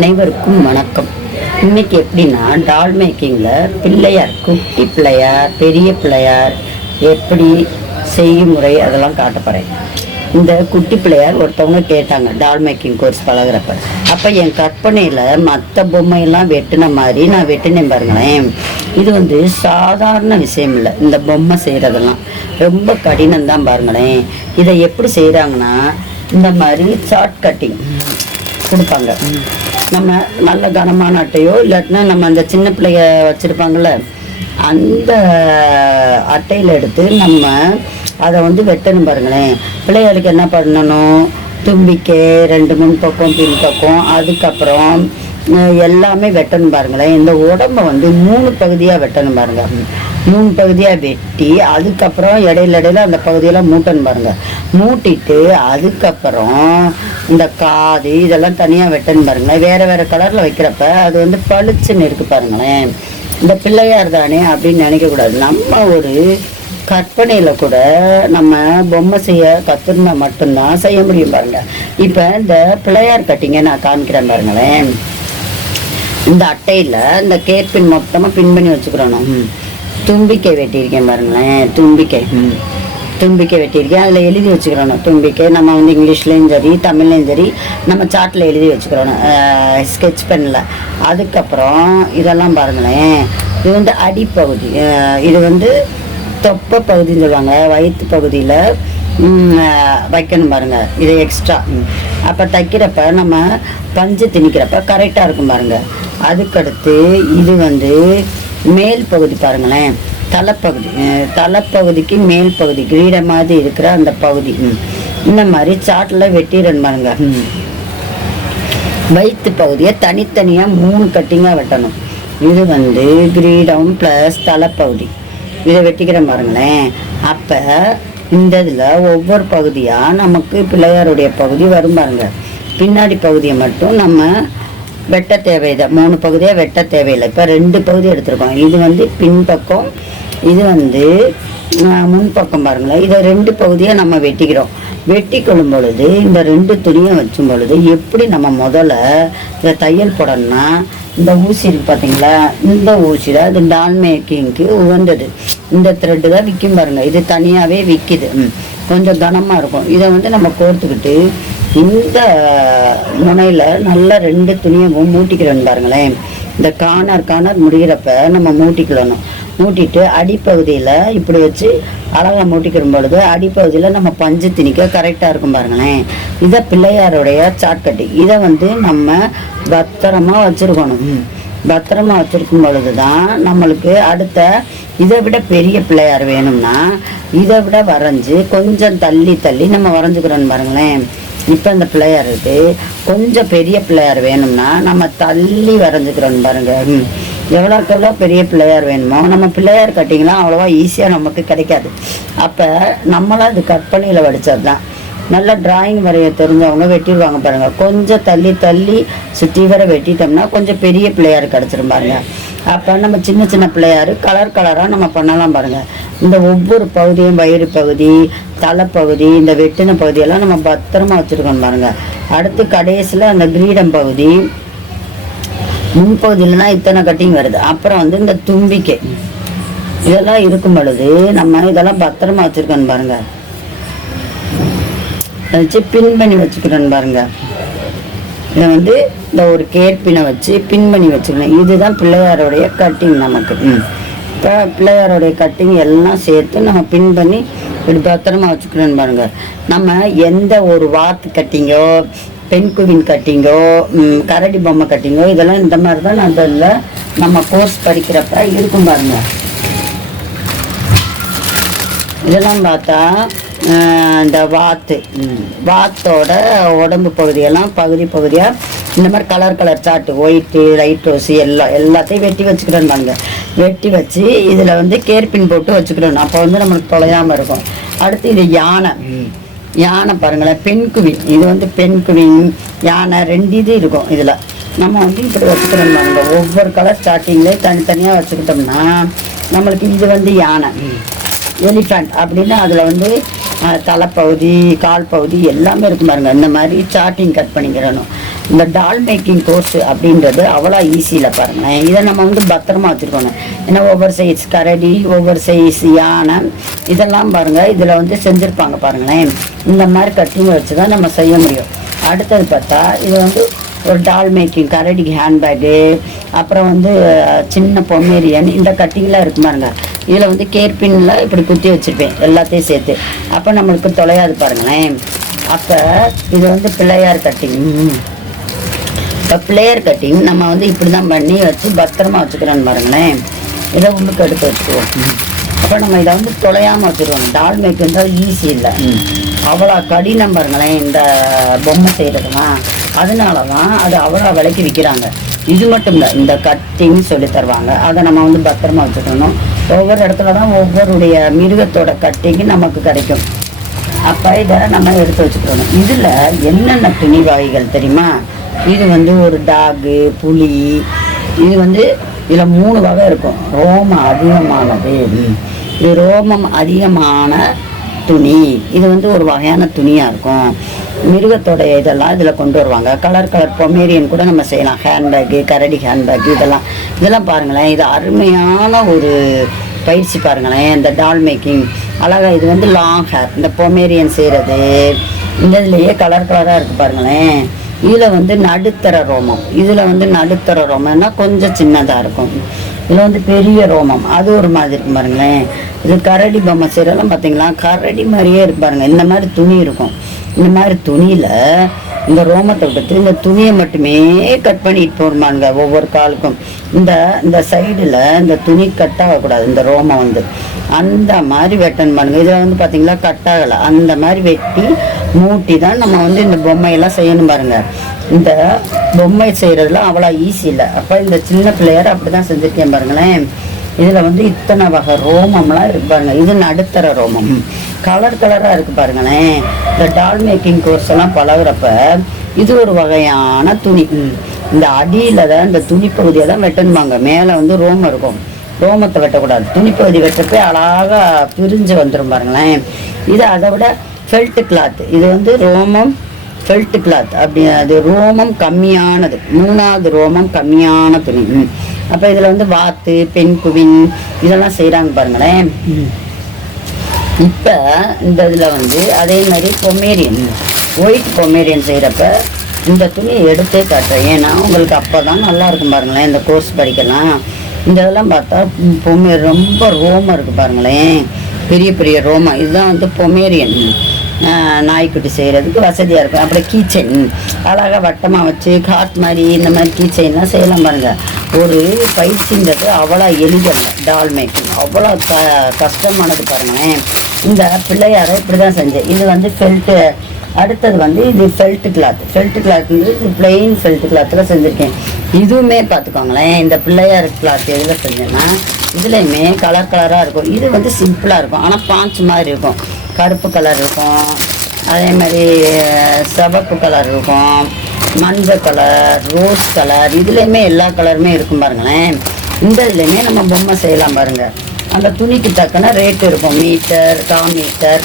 அனைவருக்கும் வணக்கம். இன்னைக்கு எப்படின்னா டால் மேக்கிங்கில் பிள்ளையார், குட்டி பிள்ளையார், பெரிய பிள்ளையார் எப்படி செய்யும் முறை அதெல்லாம் காட்டப்போகிறேன். இந்த குட்டி பிள்ளையார் ஒருத்தவங்க கேட்டாங்க டால் மேக்கிங் கோர்ஸ் பழகிறப்ப. அப்போ என் கற்பனையில் மற்ற பொம்மையெல்லாம் வெட்டின மாதிரி நான் வெட்டினேன் பாருங்களேன். இது சாதாரண விஷயம் இல்லை. இந்த பொம்மை செய்கிறதெல்லாம் ரொம்ப கடினம்தான் பாருங்களேன். இதை எப்படி செய்கிறாங்கன்னா இந்த மாதிரி சார்ட் கட்டிங் கொடுப்பாங்க. நம்ம நல்ல கனமான அட்டையோ இல்லாட்டினா நம்ம அந்த சின்ன பிள்ளைய வச்சுருப்பாங்கள்ல அந்த அட்டையில் எடுத்து நம்ம அதை வெட்டணும் பாருங்களேன். பிள்ளைகளுக்கு என்ன பண்ணணும், தும்பிக்கை 2 முன்பக்கம் பின்பக்கம், அதுக்கப்புறம் எல்லாமே வெட்டணும் பாருங்களேன். இந்த உடம்பை 3 பகுதியாக வெட்டணும் பாருங்க. 3 பகுதியாக வெட்டி அதுக்கப்புறம் இடையில அந்த பகுதியெல்லாம் மூட்டணும் பாருங்க. மூட்டிட்டு அதுக்கப்புறம் இந்த காது இதெல்லாம் தனியாக வெட்டணும் பாருங்களேன். வேறு கலரில் வைக்கிறப்ப அது பளிச்சுன்னு இருக்கு பாருங்களேன். இந்த பிள்ளையார் தானே அப்படின்னு நினைக்கக்கூடாது. நம்ம ஒரு கற்பனையில் கூட நம்ம பொம்மை செய்ய கற்றுருந்தா மட்டும்தான் செய்ய முடியும் பாருங்க. இப்போ இந்த பிள்ளையார் கட்டிங்க நான் காமிக்கிறேன் பாருங்களேன். இந்த அட்டையில் இந்த கேட்பின் மொத்தமாக பின் பண்ணி வச்சுக்கிறோம். தும்பிக்கை வெட்டியிருக்கேன் பாருங்களேன். தும்பிக்கை வெட்டியிருக்கேன். அதில் எழுதி வச்சுக்கிறோம் தும்பிக்கை. நம்ம இங்கிலீஷ்லேயும் சரி தமிழ்லேயும் சரி நம்ம சார்ட்டில் எழுதி வச்சுக்கிறோம் ஸ்கெட்ச் பெனில். அதுக்கப்புறம் இதெல்லாம் பாருங்களேன். இது அடிப்பகுதி. இது தொப்பை பகுதின்னு சொல்லுவாங்க. வயிற்று பகுதியில் வைக்கணும் பாருங்க. இது எக்ஸ்ட்ரா. அப்போ தைக்கிறப்ப நம்ம பஞ்சு திணிக்கிறப்ப கரெக்டாக இருக்கும் பாருங்க. அதுக்கடுத்து இது மேல் பகுதி பாருங்களேன். தலைப்பகுதிக்கு மேல் பகுதி கிரீட மாதிரி இருக்கிற அந்த பகுதி இந்த மாதிரி சாட்டில் வெட்டிடணும் பாருங்க. வயிற்று பகுதியை தனித்தனியாக 3 கட்டிங்காக வெட்டணும். இது கிரீடம் ப்ளஸ் தலைப்பகுதி இதை வெட்டிக்கிறேன் பாருங்களேன். அப்போ இந்த இதில் ஒவ்வொரு பகுதியாக நமக்கு பிள்ளையாருடைய பகுதி வரும் பாருங்க. பின்னாடி பகுதியை மட்டும் நம்ம வெட்ட தேவையில்லை. 3 பகுதியாக வெட்ட தேவையில்லை. இப்போ 2 பகுதி எடுத்துருக்கோம். இது பின்பக்கம், இது முன்பக்கம் பாருங்களேன். இதை 2 பகுதியாக நம்ம வெட்டிக்கிறோம். வெட்டி கொள்ளும் பொழுது இந்த 2 துணியும் வச்சும் பொழுது எப்படி நம்ம முதல்ல இதை தையல் போடணும்னா இந்த ஊசி இருக்கு பார்த்தீங்களா. இந்த ஊசி தான் இது டால் மேக்கிங்க்கு உகந்தது. இந்த த்ரெட்டு தான் விற்கும் பாருங்கள். இது தனியாகவே விற்கிது. கொஞ்சம் கனமாக இருக்கும். இதை நம்ம கோர்த்துக்கிட்டு இந்த முனையில் நல்லா 2 துணியும் மூட்டிக்கிறோம் பாருங்களேன். இந்த கார்னர் முடிகிறப்ப நம்ம மூட்டிக்கிடணும். மூட்டிட்டு அடிப்பகுதியில் இப்படி வச்சு அழகாக மூட்டிக்கிற பொழுது அடிப்பகுதியில் நம்ம பஞ்சு திணிக்க கரெக்டாக இருக்கும் பாருங்களேன். இதை பிள்ளையாருடைய சாட்கட்டி. இதை நம்ம பத்திரமா வச்சுருக்கணும். பத்திரமா வச்சுருக்கும் பொழுது தான் நம்மளுக்கு அடுத்த இதை விட பெரிய பிள்ளையார் வேணும்னா இதை விட வரைஞ்சி கொஞ்சம் தள்ளி நம்ம வரைஞ்சிக்கிறோன்னு பாருங்களேன். இப்போ இந்த பிள்ளையாருக்கு கொஞ்சம் பெரிய பிள்ளையார் வேணும்னா நம்ம தள்ளி வரைஞ்சிக்கிறோன்னு பாருங்க. எவ்வளோக்கெவ்வளோ பெரிய பிள்ளையார் வேணுமோ நம்ம பிள்ளையார் கட்டிங்கலாம் அவ்வளோவா ஈஸியாக நமக்கு கிடைக்காது. அப்போ நம்மளாம் அது கற்பனையில் வடித்தது தான். நல்ல டிராயிங் வரைய தெரிஞ்சவங்க வெட்டிடுவாங்க பாருங்கள். கொஞ்சம் தள்ளி சுற்றி வர வெட்டிட்டோம்னா கொஞ்சம் பெரிய பிள்ளையார் கிடச்சிரும் பாருங்க. அப்போ நம்ம சின்ன பிள்ளையார் கலராக நம்ம பண்ணலாம் பாருங்கள். இந்த ஒவ்வொரு பகுதியும் வயிறு பகுதி, தலைப்பகுதி, இந்த வெட்டின பகுதியெல்லாம் நம்ம பத்திரமா வச்சுருக்கோம் பாருங்கள். அடுத்து கடைசியில் அந்த கிரீடம் பகுதி முன்பகுதியில் தான் இத்தனை கட்டிங் வருது. அப்புறம் இந்த தும்பிக்கை இதெல்லாம் இருக்கும் பொழுது நம்ம இதெல்லாம் பத்திரமா வச்சுருக்கோன்னு பாருங்க. வச்சு பின் பண்ணி வச்சுக்கிறோன்னு பாருங்க. இதை இந்த ஒரு கேட்பினை வச்சு பின் பண்ணி வச்சுக்கணும். இதுதான் பிள்ளையாரோடைய கட்டிங் நமக்கு. இப்போ பிள்ளையாரோடைய கட்டிங் எல்லாம் சேர்த்து நம்ம பின் பண்ணி இப்படி பத்திரமா வச்சுக்கிறோன்னு பாருங்க. நம்ம எந்த ஒரு வாத்து கட்டிங்கோ, பெண் குவின் கட்டிங்கோ, கரடி பொம்மை கட்டிங்கோ இதெல்லாம் இந்த மாதிரி தான் அதில் நம்ம கோர்ஸ் படிக்கிறப்ப இருக்கும் பாருங்க. இதெல்லாம் பார்த்தா இந்த வாத்தோட உடம்பு பகுதியெல்லாம் பகுதியாக இந்த மாதிரி கலர் சாட்டு ஒயிட்டு லைட் ரோஸு எல்லாத்தையும் வெட்டி வச்சுக்கிறோம் பாருங்க. வெட்டி வச்சு இதில் கேர்பின் போட்டு வச்சுக்கிறோம். அப்போ நம்மளுக்கு தொலையாமல் இருக்கும். அடுத்து இது யானை பாருங்களேன். பெண் குவின். இது பெண் குவின் யானை 2 இது இருக்கும். இதில் நம்ம இப்படி வச்சுக்கிறோம் பாருங்க. ஒவ்வொரு கலர் ஸ்டார்டிங்லேயே தனித்தனியாக வச்சுக்கிட்டோம்னா நம்மளுக்கு இது யானை எலிஃபண்ட் அப்படின்னா அதில் தலைப்பகுதி கால் பகுதி எல்லாமே இருக்கும் பாருங்கள். இந்த மாதிரி சார்ட்டிங் கட் பண்ணிக்கிறணும். இந்த டால் மேக்கிங் கோர்ஸ் அப்படின்றது அவ்வளோ ஈஸியில் பாருங்களேன். இதை நம்ம வந்து பத்திரமா வச்சுருக்கோங்க. ஏன்னா ஓவர் சைஸ் கரடி, ஓவர் சைஸ் யானை இதெல்லாம் பாருங்கள் இதில் வந்து செஞ்சுருப்பாங்க பாருங்களேன். இந்த மாதிரி கட்டிங் வச்சு தான் நம்ம செய்ய முடியும். அடுத்தது பார்த்தா இது வந்து ஒரு டால் மேக்கிங் கரடி ஹேண்ட்பேக்கு, அப்புறம் வந்து சின்ன பொமேரியன் இந்த கட்டிங்லாம் இருக்கு பாருங்க. இதில் வந்து கேர்பின்ல இப்படி குத்தி வச்சுருப்பேன் எல்லாத்தையும் சேர்த்து. அப்போ நம்மளுக்கு தொலையாது பாருங்களேன். அப்போ இது வந்து பிள்ளையார் கட்டிங். இப்போ பிள்ளையார் கட்டிங் நம்ம வந்து இப்படி தான் பண்ணி வச்சு பத்திரமா வச்சுக்கிறோன்னு பாருங்களேன். இதை உள்ளுக்கு எடுத்து வச்சுக்குவோம். அப்போ நம்ம இதை வந்து தொலையாமல் வச்சுருவோம். டால் மேக் இருந்தால் ஈஸி இல்லை, அவ்வளோ கடினம் பாருங்களேன் இந்த பொம்மை செய்கிறதுலாம். அதனால தான் அது அவ்வளோ விலைக்கு விற்கிறாங்க. இது மட்டும் இல்லை, இந்த கட்டிங் சொல்லி தருவாங்க. அதை நம்ம வந்து பத்திரமா வச்சுக்கணும். ஒவ்வொரு இடத்துல தான் ஒவ்வொருடைய மிருகத்தோட கட்டிங்கு நமக்கு கிடைக்கும். அப்போ இதை நம்ம எடுத்து வச்சுக்கணும். இதில் என்னென்ன துணி வகைகள் தெரியுமா? இது வந்து ஒரு டாகு, புலி, இது வந்து இதில் 3 வகை இருக்கும். ரோமம் அதிகமானது, இது ரோமம் அதிகமான துணி. இது வந்து ஒரு வகையான துணியாக இருக்கும். மிருகத்தோடைய இதெல்லாம் இதில் கொண்டு வருவாங்க. கலர் பொமேரியன் கூட நம்ம செய்யலாம். ஹேண்ட்பேக்கு, கரடி ஹேண்ட்பேக்கு இதெல்லாம் பாருங்களேன். இது அருமையான ஒரு பயிற்சி பாருங்களேன். இந்த டால் மேக்கிங் அழகாக. இது வந்து லாங் ஹேர், இந்த பொமேரியன் செய்கிறது. இந்த இதுலேயே கலராக இருக்குது பாருங்களேன். இதில் வந்து நடுத்தர ரோமம், இதில் வந்து நடுத்தர ரோமம்னா கொஞ்சம் சின்னதாக இருக்கும். இதில் வந்து பெரிய ரோமம், அது ஒரு மாதிரி இருக்கும் பாருங்களேன். இது கரடி பொம்மை செய்கிறதெல்லாம் பார்த்தீங்களா, கரடி மாதிரியே இருக்கு பாருங்க. இந்த மாதிரி துணி இருக்கும். இந்த மாதிரி துணியில் இந்த ரோமத்தை விட்டு இந்த துணியை மட்டுமே கட் பண்ணிட்டு போடுமானுங்க ஒவ்வொரு காலுக்கும். இந்த சைடில் இந்த துணி கட் ஆகக்கூடாது. இந்த ரோமம் வந்து அந்த மாதிரி வெட்டணும் பாருங்க. இதில் வந்து பார்த்தீங்களா கட் ஆகலை. அந்த மாதிரி வெட்டி மூட்டி தான் நம்ம வந்து இந்த பொம்மையெல்லாம் செய்யணும் பாருங்க. இந்த பொம்மை செய்கிறதுலாம் அவ்வளோ ஈஸி இல்லை. அப்போ இந்த சின்ன பிள்ளையார் அப்படி தான் செஞ்சுருக்கேன் பாருங்களேன். இதில் வந்து இத்தனை வகை ரோமம்லாம் இருக்கு பாருங்க. இது நடுத்தர ரோமம், கலராக இருக்கு பாருங்களேன். இந்த டால் மேக்கிங் கோர்ஸ் எல்லாம் பழகுறப்ப இது ஒரு வகையான துணி. இந்த அடியில் தான் இந்த துணி பகுதியை தான் வெட்டணுமாங்க. மேலே வந்து ரோமம் இருக்கும், ரோமத்தை வெட்டக்கூடாது. துணிப்பகுதி வெட்டப்போ அழகாக பிரிஞ்சு வந்துடும் பாருங்களேன். இது அதை விட ஃபெல்ட் கிளாத், இது வந்து ரோமம் ஃபெல்ட் கிளாத் அப்படி. அது ரோமம் கம்மியானது, 3வது ரோமம் கம்மியான துணி. அப்போ இதில் வந்து வாத்து, பெண் குவின் இதெல்லாம் செய்கிறாங்க பாருங்களேன். இப்போ இந்த இதில் வந்து அதே மாதிரி பொமேரியன், ஒயிட் பொமேரியன் செய்கிறப்ப இந்த துணியை எடுத்தே காட்டுறேன். ஏன்னா உங்களுக்கு அப்போ தான் நல்லா இருக்கும் பாருங்களேன். இந்த கோர்ஸ் படிக்கலாம். இந்த இதெல்லாம் பார்த்தா ரொம்ப ரோமம் இருக்குது பாருங்களேன், பெரிய ரோமம். இதுதான் வந்து பொமேரியன். நாய்க்குட்டி செய்கிறதுக்கு வசதியாக இருக்கும். அப்புறம் கீச்செயின் அழகாக வட்டமாக வச்சு காட் மாதிரி இந்த மாதிரி கீச்செயின்லாம் செய்யலாம் பாருங்கள். ஒரு பயிற்சின்றது அவ்வளோ எளிதல்ல. டால் மேக்கிங் அவ்வளோ கஷ்டமானது பாருங்களேன். இந்த பிள்ளையாரை இப்படி தான் செஞ்சேன். இது வந்து ஃபெல்ட்டு. அடுத்தது வந்து இது ஃபெல்ட் கிளாத். இது பிளெயின் ஃபெல்ட் கிளாத்தில் செஞ்சுருக்கேன். இதுவுமே பார்த்துக்கோங்களேன். இந்த பிள்ளையார் கிளாத் எதில் செஞ்சேன்னா இதுலேயுமே கலராக இருக்கும். இது வந்து சிம்பிளாக இருக்கும், ஆனால் பாஞ்சு மாதிரி இருக்கும். கருப்பு கலர் இருக்கும், அதே மாதிரி சிவப்பு கலர் இருக்கும், மஞ்சள் கலர், ரோஸ் கலர், இதுலேயுமே எல்லா கலருமே இருக்கும் பாருங்களேன். இந்த இதுலேயுமே நம்ம பொம்மை செய்யலாம் பாருங்கள். அந்த துணிக்கு தக்கன ரேட்டு இருக்கும்.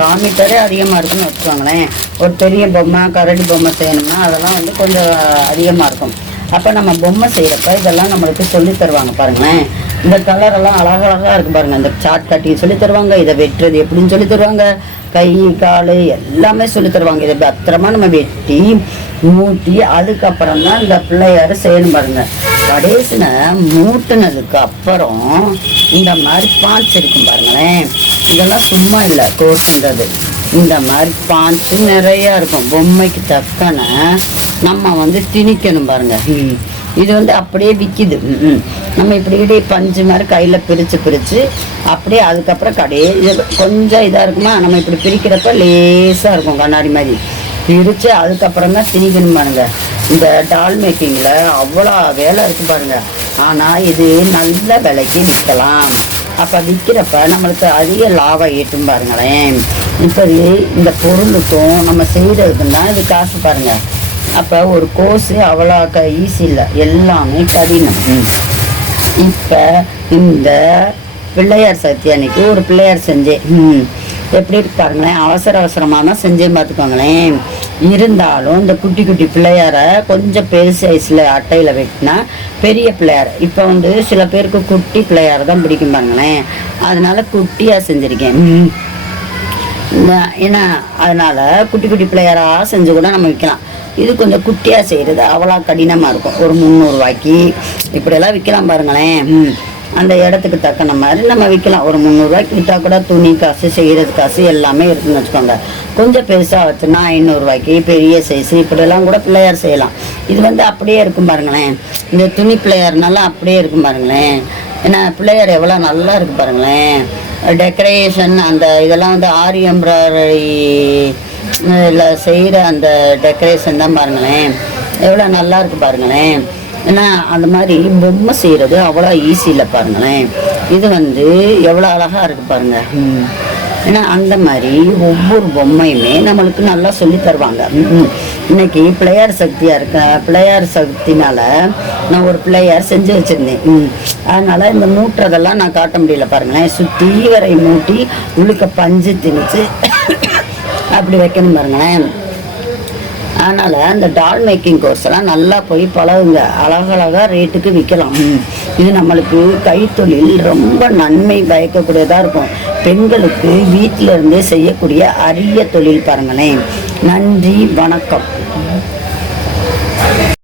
காமீட்டரே அதிகமாக இருக்குன்னு வச்சுக்கோங்களேன். ஒரு பெரிய பொம்மை கரடி பொம்மை செய்யணும்னா அதெல்லாம் வந்து கொஞ்சம் அதிகமாக இருக்கும். அப்போ நம்ம பொம்மை செய்கிறப்ப இதெல்லாம் நம்மளுக்கு சொல்லி தருவாங்க பாருங்களேன். இந்த கலரெல்லாம் அழகழகாக இருக்குது பாருங்கள். இந்த சாட் கட்டிங் சொல்லி தருவாங்க, இதை வெட்டுறது எப்படின்னு சொல்லி தருவாங்க, கை கால் எல்லாமே சொல்லி தருவாங்க. இதை பத்திரமா நம்ம வெட்டி மூட்டி அதுக்கப்புறம் தான் இந்த பிள்ளையார் செய்யணும் பாருங்க. கடைசியில் மூட்டினதுக்கு அப்புறம் இந்த மாதிரி பான்ஸ் இருக்கும் பாருங்களேன். இதெல்லாம் சும்மா இல்லை கோர்ஸ்ன்றது. இந்த மாதிரி பான்ஸு நிறையா இருக்கும். பொம்மைக்கு தக்கன நம்ம வந்து திணிக்கணும் பாருங்க. இது வந்து அப்படியே விற்கிது. நம்ம இப்படி பஞ்சு மாதிரி கையில் பிரித்து அப்படியே அதுக்கப்புறம் இது கொஞ்சம் இதாக இருக்குமா, நம்ம இப்படி பிரிக்கிறப்ப லேசாக இருக்கும் கண்ணாடி மாதிரி. பிரித்து அதுக்கப்புறம் தான் திணிக்கணும் பாருங்க. இந்த டால் மேக்கிங்கில் அவ்வளோ வேலை இருக்குது பாருங்க. ஆனால் இது நல்ல விலைக்கு விற்கலாம். அப்போ விற்கிறப்ப நம்மளுக்கு அதிக லாபம் ஈட்டும் பாருங்களேன். இப்போ இந்த பொருளுக்கும் நம்ம செய்கிறதுக்கும் தான் இது காசு பாருங்கள். அப்போ ஒரு கோர்ஸு அவ்வளோ ஈஸி இல்லை, எல்லாமே கடினம். இப்போ இந்த பிள்ளையார் சதுர்த்தி அன்னைக்கு ஒரு பிள்ளையார் செஞ்சேன். எப்படி இருக்கு பாருங்களேன். அவசரமாக தான் செஞ்சேன் பார்த்துக்கோங்களேன். இருந்தாலும் இந்த குட்டி குட்டி பிள்ளையாரை கொஞ்சம் பெரிய சைஸில் அட்டையில் வெட்டினா பெரிய பிள்ளையார். இப்போ வந்து சில பேருக்கு குட்டி பிள்ளையார் தான் பிடிக்கும் பாருங்களேன், அதனால குட்டியாக செஞ்சுருக்கேன். ஏன்னா அதனால் குட்டி குட்டி பிள்ளையாராக செஞ்சு கூட நம்ம விற்கலாம். இது கொஞ்சம் குட்டியாக செய்கிறது அவ்வளோ கடினமாக இருக்கும். ஒரு 300 ரூபாய்க்கு இப்படியெல்லாம் விற்கலாம் பாருங்களேன். அந்த இடத்துக்கு தக்கன மாதிரி நம்ம விற்கலாம். ஒரு 300 ரூபாய்க்கு விற்றா கூட துணி காசு, செய்கிறது காசு எல்லாமே இருக்குதுன்னு வச்சுக்கோங்க. கொஞ்சம் பெருசாக வச்சுன்னா 500 ரூபாய்க்கு பெரிய சைஸு இப்படியெல்லாம் கூட பிள்ளையார் செய்யலாம். இது வந்து அப்படியே இருக்கும் பாருங்களேன். இந்த துணி பிள்ளையார்னால அப்படியே இருக்கும் பாருங்களேன். ஏன்னா பிள்ளையார் எவ்வளோ நல்லா இருக்குது பாருங்களேன். டெக்கரேஷன் அந்த இதெல்லாம் வந்து ஆரி எம்ப்ராய்டரி இல்லை செய்கிற அந்த டெக்கரேஷன் தான் பாருங்களேன், எவ்வளோ நல்லா இருக்குது பாருங்களேன். ஏன்னா அந்த மாதிரி பொம்மை செய்கிறது அவ்வளோ ஈஸி இல்லை பாருங்களேன். இது வந்து எவ்வளோ அழகாக இருக்குது பாருங்கள். ஏன்னா அந்த மாதிரி ஒவ்வொரு பொம்மையுமே நம்மளுக்கு நல்லா சொல்லி தருவாங்க. இன்னைக்கு பிள்ளையார் சக்தியாக இருக்க, பிள்ளையார் சக்தினால நான் ஒரு பிள்ளையார் செஞ்சு வச்சுருந்தேன். அதனால் இந்த மூட்டுறதெல்லாம் நான் காட்ட முடியல பாருங்களேன். சுற்றி வரை மூட்டி உள்ளுக்க பஞ்சு திணிச்சு அப்படி வைக்கணும் பாருங்களேன். அதனால் அந்த டால் மேக்கிங் கோர்ஸ் எல்லாம் நல்லா போய் பழகுங்க. அழகழகாக ரேட்டுக்கு விற்கலாம். இது நம்மளுக்கு கைத்தொழில் ரொம்ப நன்மை பயக்கக்கூடியதாக இருக்கும். பெண்களுக்கு வீட்டில் இருந்தே செய்யக்கூடிய அரிய தொழில் பாருங்களேன். நன்றி, வணக்கம்.